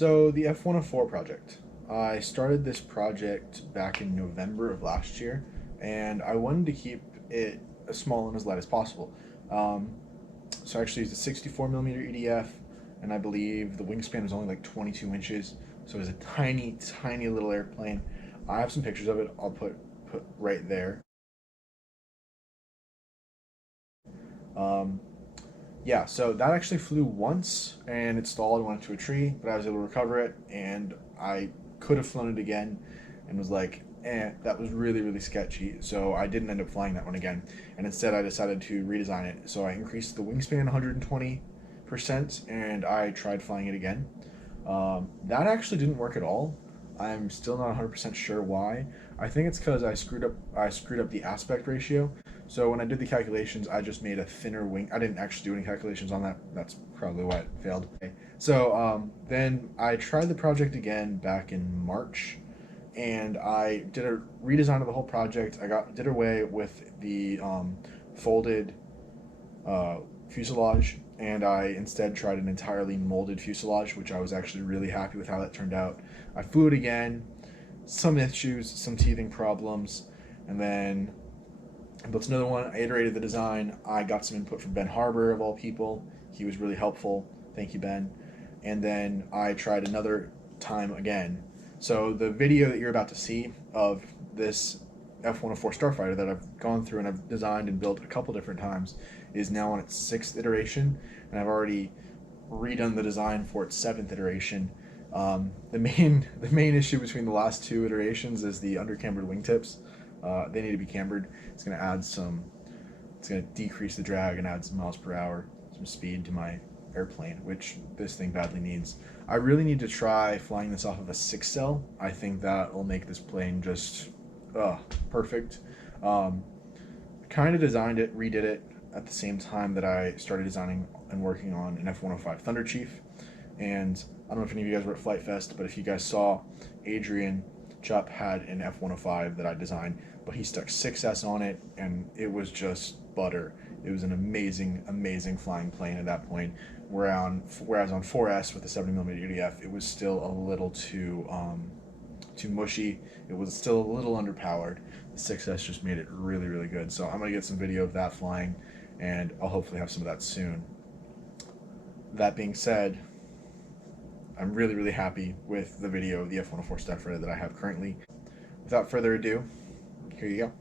So the F-104 project. I started this project back in November of last year, and I wanted to keep it as small and as light as possible. Um, so I actually used a 64 millimeter EDF, and I believe the wingspan was only like 22 inches. So it was a tiny, tiny little airplane. I have some pictures of it. I'll put right there. Um, yeah, so that actually flew once and it stalled and went into a tree, but I was able to recover it and I could have flown it again and was like, that was really, really sketchy. So I didn't end up flying that one again. And instead I decided to redesign it. So I increased the wingspan 120% and I tried flying it again. That actually didn't work at all. I'm still not 100% sure why. I think it's because I screwed up the aspect ratio. So when I did the calculations, I just made a thinner wing. I didn't actually do any calculations on that. That's probably why it failed. Okay. So then I tried the project again back in March, and I did a redesign of the whole project. Did away with the folded uh, fuselage, and I instead tried an entirely molded fuselage, which I was actually really happy with how that turned out. I flew it again, some issues, some teething problems, and then I built another one. I iterated the design. I got some input from Ben Harbour, of all people. He was really helpful. Thank you, Ben. And then I tried another time again. So the video that you're about to see of this F-104 Starfighter that I've gone through and I've designed and built a couple different times is now on its sixth iteration, and I've already redone the design for its seventh iteration. The main issue between the last two iterations is the undercambered wingtips. They need to be cambered. It's going to add some. It's going to decrease the drag and add some miles per hour, some speed to my airplane, which this thing badly needs. I really need to try flying this off of a 6 cell. I think that will make this plane just perfect. Um, kind of designed it, redid it at the same time that I started designing and working on an F-105 Thunder Chief. And I don't know if any of you guys were at Flight Fest, but if you guys saw, Adrian Chupp had an F-105 that I designed, but he stuck 6S on it, and it was just butter. It was an amazing, amazing flying plane at that point. Whereas on 4S with the 70 millimeter EDF, it was still a little too mushy. It was still a little underpowered. The 6S just made it really, really good. So I'm gonna get some video of that flying, and I'll hopefully have some of that soon. That being said, I'm really, really happy with the video of the F-104 Starfighter that I have currently. Without further ado, here you go.